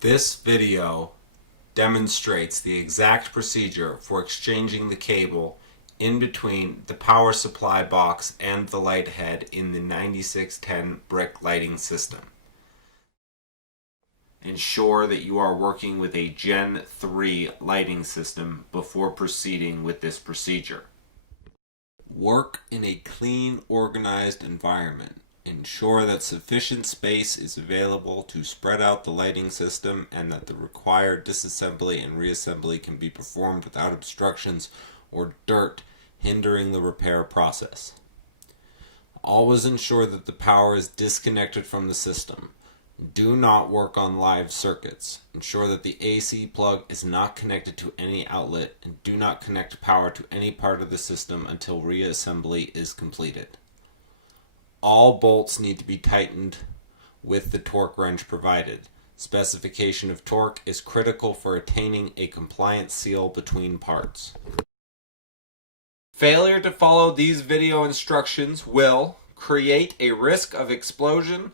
This video demonstrates the exact procedure for exchanging the cable in between the power supply box and the light head in the 9610 brick lighting system. Ensure that you are working with a Gen 3 lighting system before proceeding with this procedure. Work in a clean, organized environment. Ensure that sufficient space is available to spread out the lighting system and that the required disassembly and reassembly can be performed without obstructions or dirt hindering the repair process. Always ensure that the power is disconnected from the system. Do not work on live circuits. Ensure that the AC plug is not connected to any outlet and do not connect power to any part of the system until reassembly is completed. All bolts need to be tightened with the torque wrench provided. Specification of torque is critical for attaining a compliant seal between parts. Failure to follow these video instructions will create a risk of explosion,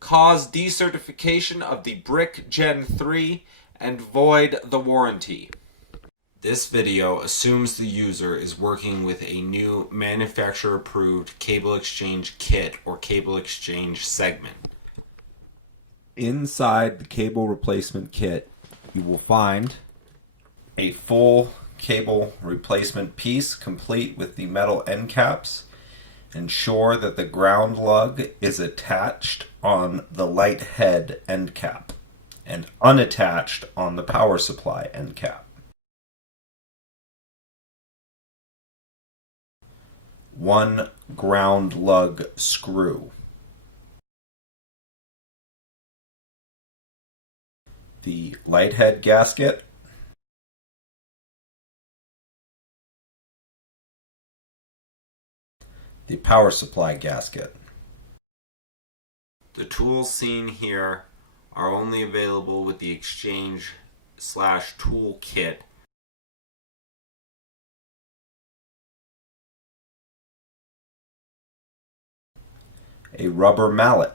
cause decertification of the brick Gen 3, and void the warranty. This video assumes the user is working with a new manufacturer-approved cable exchange kit or cable exchange segment. Inside the cable replacement kit, you will find a full cable replacement piece complete with the metal end caps. Ensure that the ground lug is attached on the light head end cap and unattached on the power supply end cap. One ground lug screw. The light head gasket. The power supply gasket. The tools seen here are only available with the exchange/tool kit. A rubber mallet.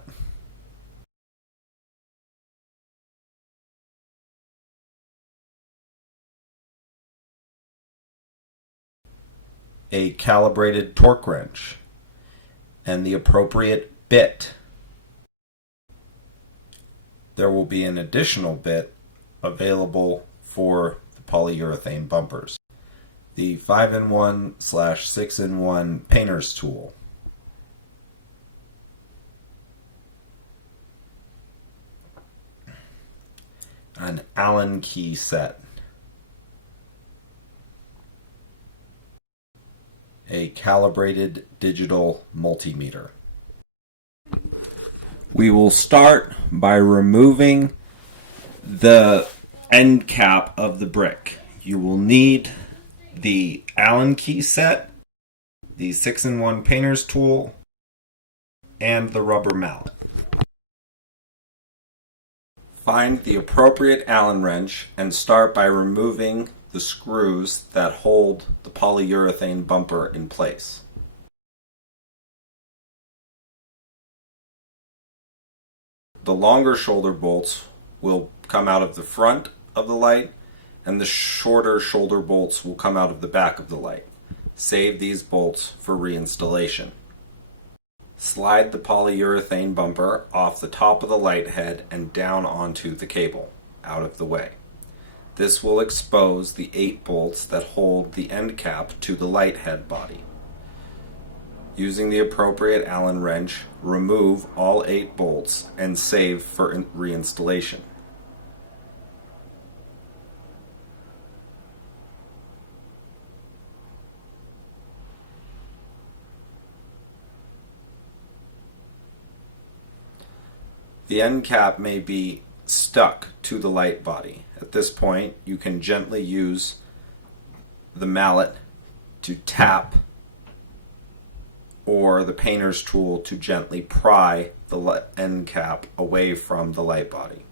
A calibrated torque wrench and the appropriate bit. There will be an additional bit available for the polyurethane bumpers. The 5-in-1/6-in-1 painter's tool. An Allen key set. A calibrated digital multimeter. We will start by removing the end cap of the brick. You will need the Allen key set, the 6-in-1 painter's tool, and the rubber mallet. Find the appropriate Allen wrench and start by removing the screws that hold the polyurethane bumper in place. The longer shoulder bolts will come out of the front of the light and the shorter shoulder bolts will come out of the back of the light. Save these bolts for reinstallation. Slide the polyurethane bumper off the top of the light head and down onto the cable, out of the way. This will expose the 8 bolts that hold the end cap to the light head body. Using the appropriate Allen wrench, remove all 8 bolts and save for reinstallation. The end cap may be stuck to the light body. At this point, you can gently use the mallet to tap or the painter's tool to gently pry the end cap away from the light body.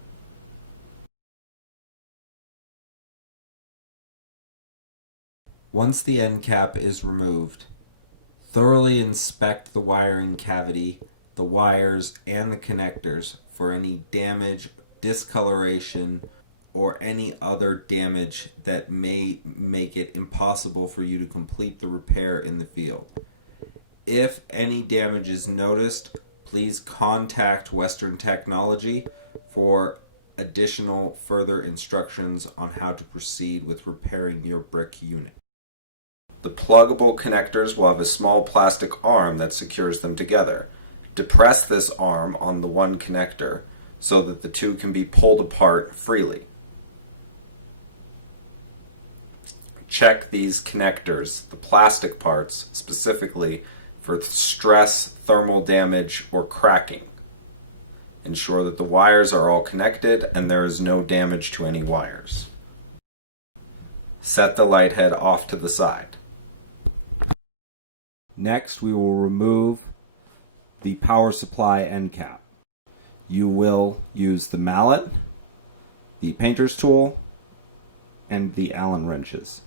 Once the end cap is removed, Thoroughly inspect the wiring cavity, the wires, and the connectors for any damage, discoloration, or any other damage that may make it impossible for you to complete the repair in the field. If any damage is noticed, please contact Western Technology for additional further instructions on how to proceed with repairing your brick unit. The pluggable connectors will have a small plastic arm that secures them together. Depress this arm on the one connector so that the two can be pulled apart freely. Check these connectors, the plastic parts, specifically for stress, thermal damage, or cracking. Ensure that the wires are all connected and there is no damage to any wires. Set the light head off to the side. Next, we will remove the power supply end cap. You will use the mallet, the painter's tool, and the Allen wrenches.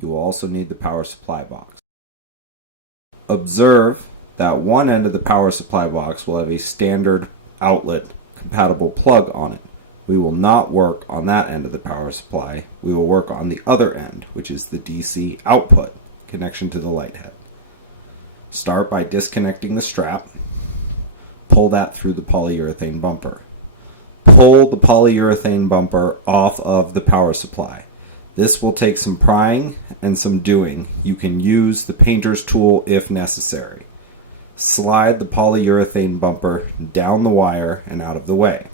You will also need the power supply box. Observe that one end of the power supply box will have a standard outlet compatible plug on it. We will not work on that end of the power supply. We will work on the other end, which is the DC output connection to the light head. Start by disconnecting the strap. Pull that through the polyurethane bumper. Pull the polyurethane bumper off of the power supply. This will take some prying and some doing. You can use the painter's tool if necessary. Slide the polyurethane bumper down the wire and out of the way.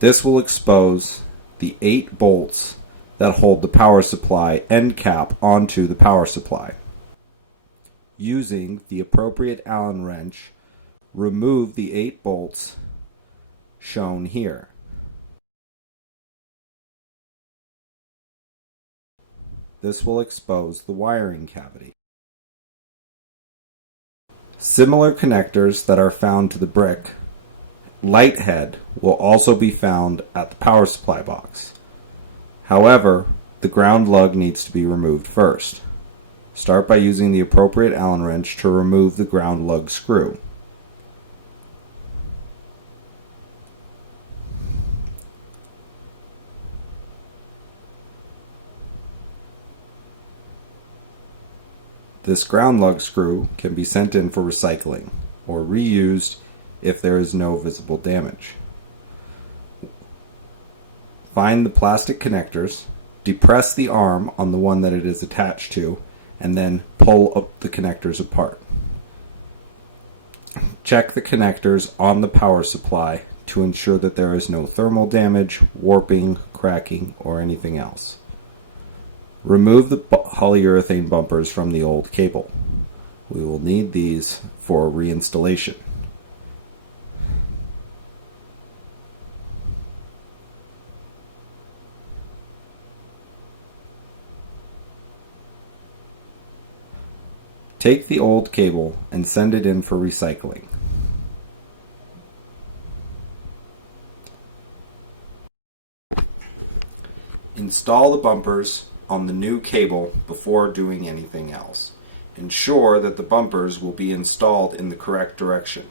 This will expose the 8 bolts that hold the power supply end cap onto the power supply. Using the appropriate Allen wrench, remove the 8 bolts shown here. This will expose the wiring cavity. Similar connectors that are found to the brick light head will also be found at the power supply box. However, the ground lug needs to be removed first. Start by using the appropriate Allen wrench to remove the ground lug screw. This ground lug screw can be sent in for recycling or reused if there is no visible damage. Find the plastic connectors, depress the arm on the one that it is attached to, and then pull up the connectors apart. Check the connectors on the power supply to ensure that there is no thermal damage, warping, cracking, or anything else. Remove the polyurethane bumpers from the old cable. We will need these for reinstallation. Take the old cable and send it in for recycling. Install the bumpers on the new cable before doing anything else. Ensure that the bumpers will be installed in the correct direction.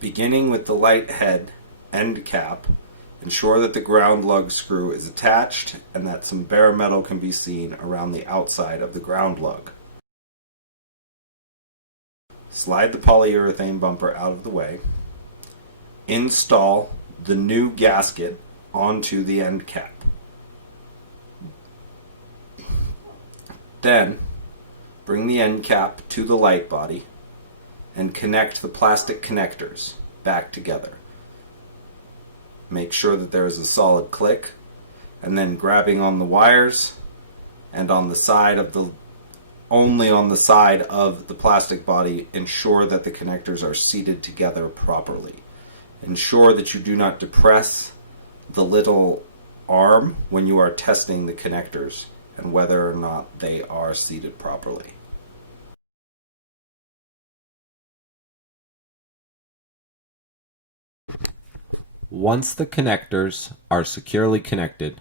Beginning with the light head end cap, ensure that the ground lug screw is attached and that some bare metal can be seen around the outside of the ground lug. Slide the polyurethane bumper out of the way. Install the new gasket onto the end cap. Then, bring the end cap to the light body and connect the plastic connectors back together. Make sure that there is a solid click, and then grabbing on the wires and on the side of the only on the side of the plastic body. Ensure that the connectors are seated together properly. Ensure that you do not depress the little arm when you are testing the connectors and whether or not they are seated properly. Once the connectors are securely connected,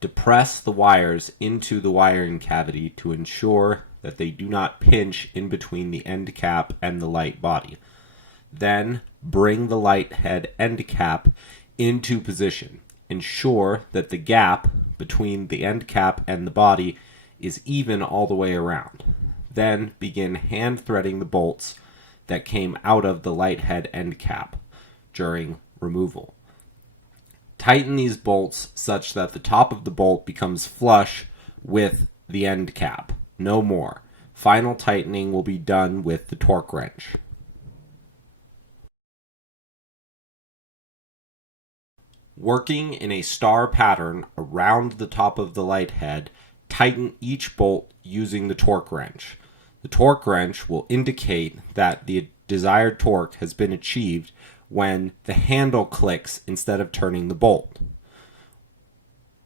depress the wires into the wiring cavity to ensure that they do not pinch in between the end cap and the light body. Then bring the light head end cap into position. Ensure that the gap between the end cap and the body is even all the way around. Then begin hand threading the bolts that came out of the light head end cap during removal. Tighten these bolts such that the top of the bolt becomes flush with the end cap. No more. Final tightening will be done with the torque wrench. Working in a star pattern around the top of the light head, tighten each bolt using the torque wrench. The torque wrench will indicate that the desired torque has been achieved when the handle clicks instead of turning the bolt.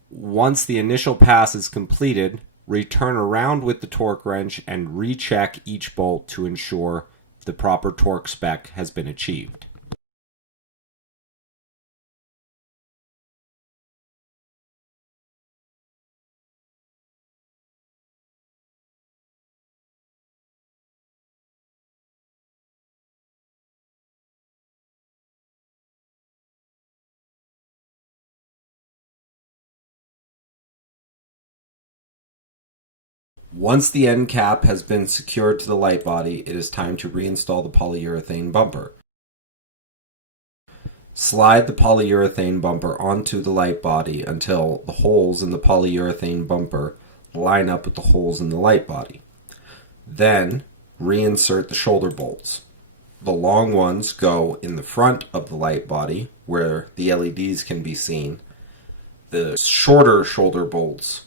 Once the initial pass is completed, return around with the torque wrench and recheck each bolt to ensure the proper torque spec has been achieved. Once the end cap has been secured to the light body, it is time to reinstall the polyurethane bumper. Slide the polyurethane bumper onto the light body until the holes in the polyurethane bumper line up with the holes in the light body. Then reinsert the shoulder bolts. The long ones go in the front of the light body where the LEDs can be seen. The shorter shoulder bolts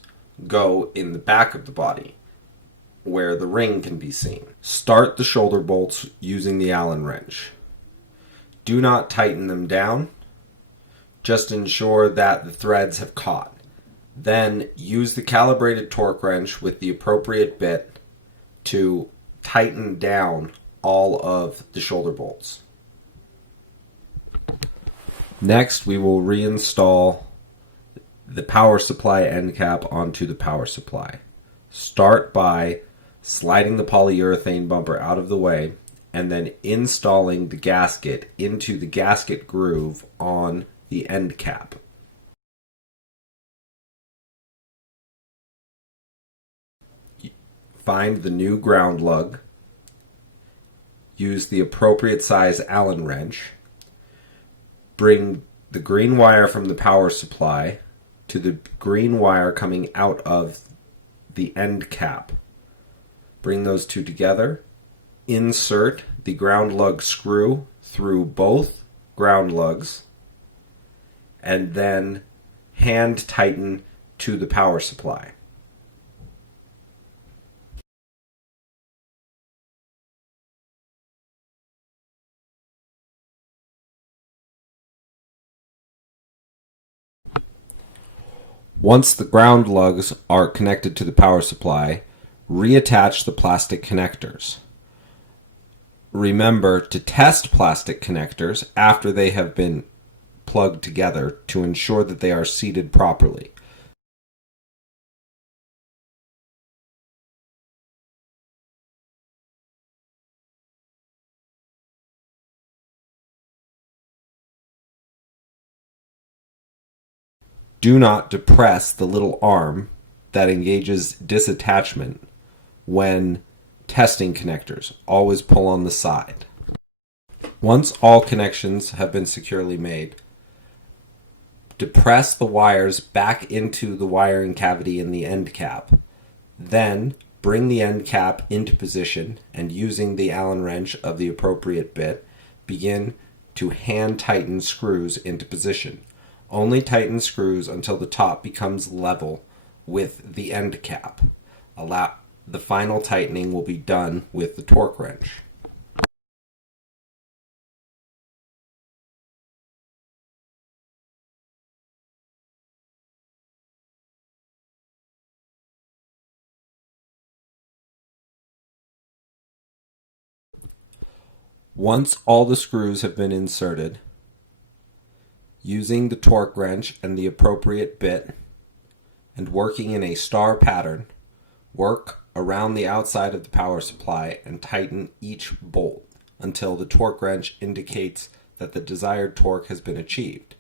go in the back of the body where the ring can be seen. Start the shoulder bolts using the Allen wrench. Do not tighten them down. Just ensure that the threads have caught. Then use the calibrated torque wrench with the appropriate bit to tighten down all of the shoulder bolts. Next, we will reinstall the power supply end cap onto the power supply. Start by sliding the polyurethane bumper out of the way and then installing the gasket into the gasket groove on the end cap. Find the new ground lug. Use the appropriate size Allen wrench. Bring the green wire from the power supply to the green wire coming out of the end cap. Bring those two together. Insert the ground lug screw through both ground lugs and then hand tighten to the power supply. Once the ground lugs are connected to the power supply, reattach the plastic connectors. Remember to test plastic connectors after they have been plugged together to ensure that they are seated properly. Do not depress the little arm that engages disattachment when testing connectors. Always pull on the side. Once all connections have been securely made, depress the wires back into the wiring cavity in the end cap. Then bring the end cap into position and using the Allen wrench of the appropriate bit, begin to hand tighten screws into position. Only tighten screws until the top becomes level with the end cap. The final tightening will be done with the torque wrench. Once all the screws have been inserted, using the torque wrench and the appropriate bit, and working in a star pattern, work around the outside of the power supply and tighten each bolt until the torque wrench indicates that the desired torque has been achieved.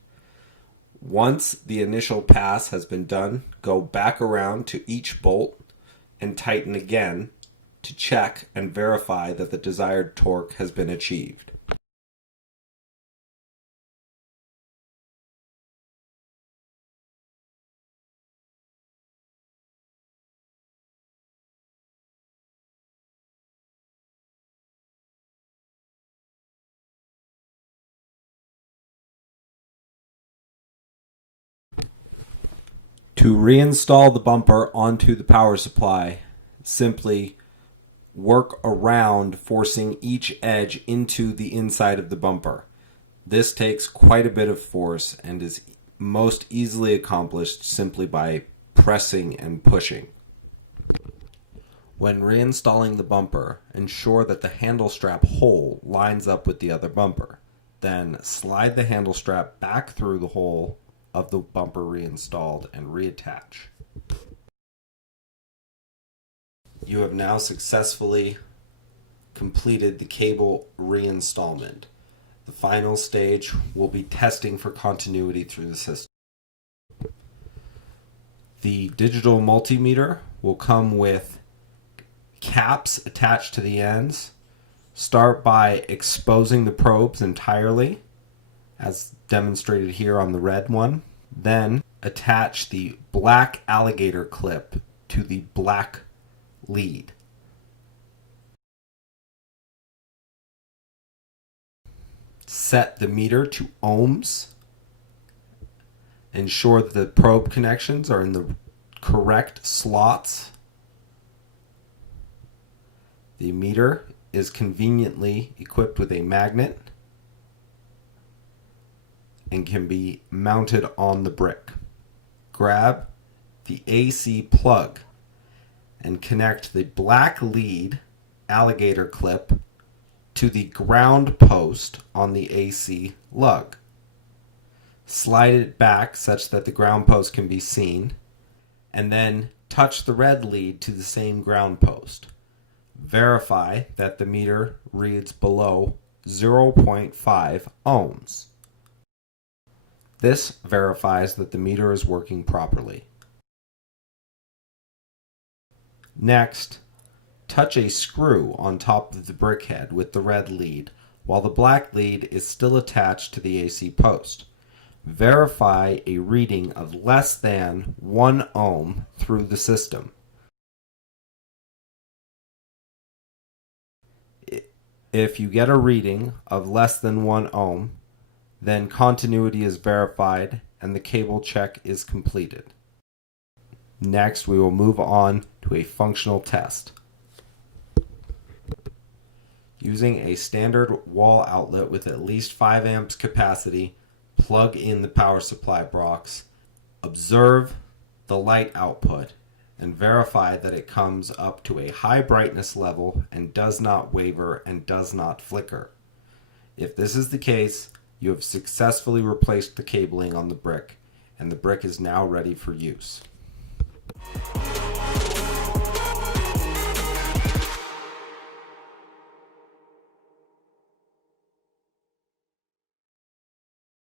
Once the initial pass has been done, go back around to each bolt and tighten again to check and verify that the desired torque has been achieved. To reinstall the bumper onto the power supply, simply work around, forcing each edge into the inside of the bumper. This takes quite a bit of force and is most easily accomplished simply by pressing and pushing. When reinstalling the bumper, ensure that the handle strap hole lines up with the other bumper. Then slide the handle strap back through the hole of the bumper reinstalled and reattach. You have now successfully completed the cable reinstallment. The final stage will be testing for continuity through the system. The digital multimeter will come with caps attached to the ends. Start by exposing the probes entirely, as demonstrated here on the red one. Then attach the black alligator clip to the black lead. Set the meter to ohms. Ensure that the probe connections are in the correct slots. The meter is conveniently equipped with a magnet and can be mounted on the brick. Grab the AC plug and connect the black lead alligator clip to the ground post on the AC lug. Slide it back such that the ground post can be seen, and then touch the red lead to the same ground post. Verify that the meter reads below 0.5 ohms. This verifies that the meter is working properly. Next, touch a screw on top of the brick head with the red lead while the black lead is still attached to the AC post. Verify a reading of less than 1 ohm through the system. If you get a reading of less than 1 ohm, then continuity is verified and the cable check is completed. Next, we will move on to a functional test. Using a standard wall outlet with at least 5 amps capacity, plug in the power supply box, observe the light output, and verify that it comes up to a high brightness level and does not waver and does not flicker. If this is the case, you have successfully replaced the cabling on the brick, and the brick is now ready for use.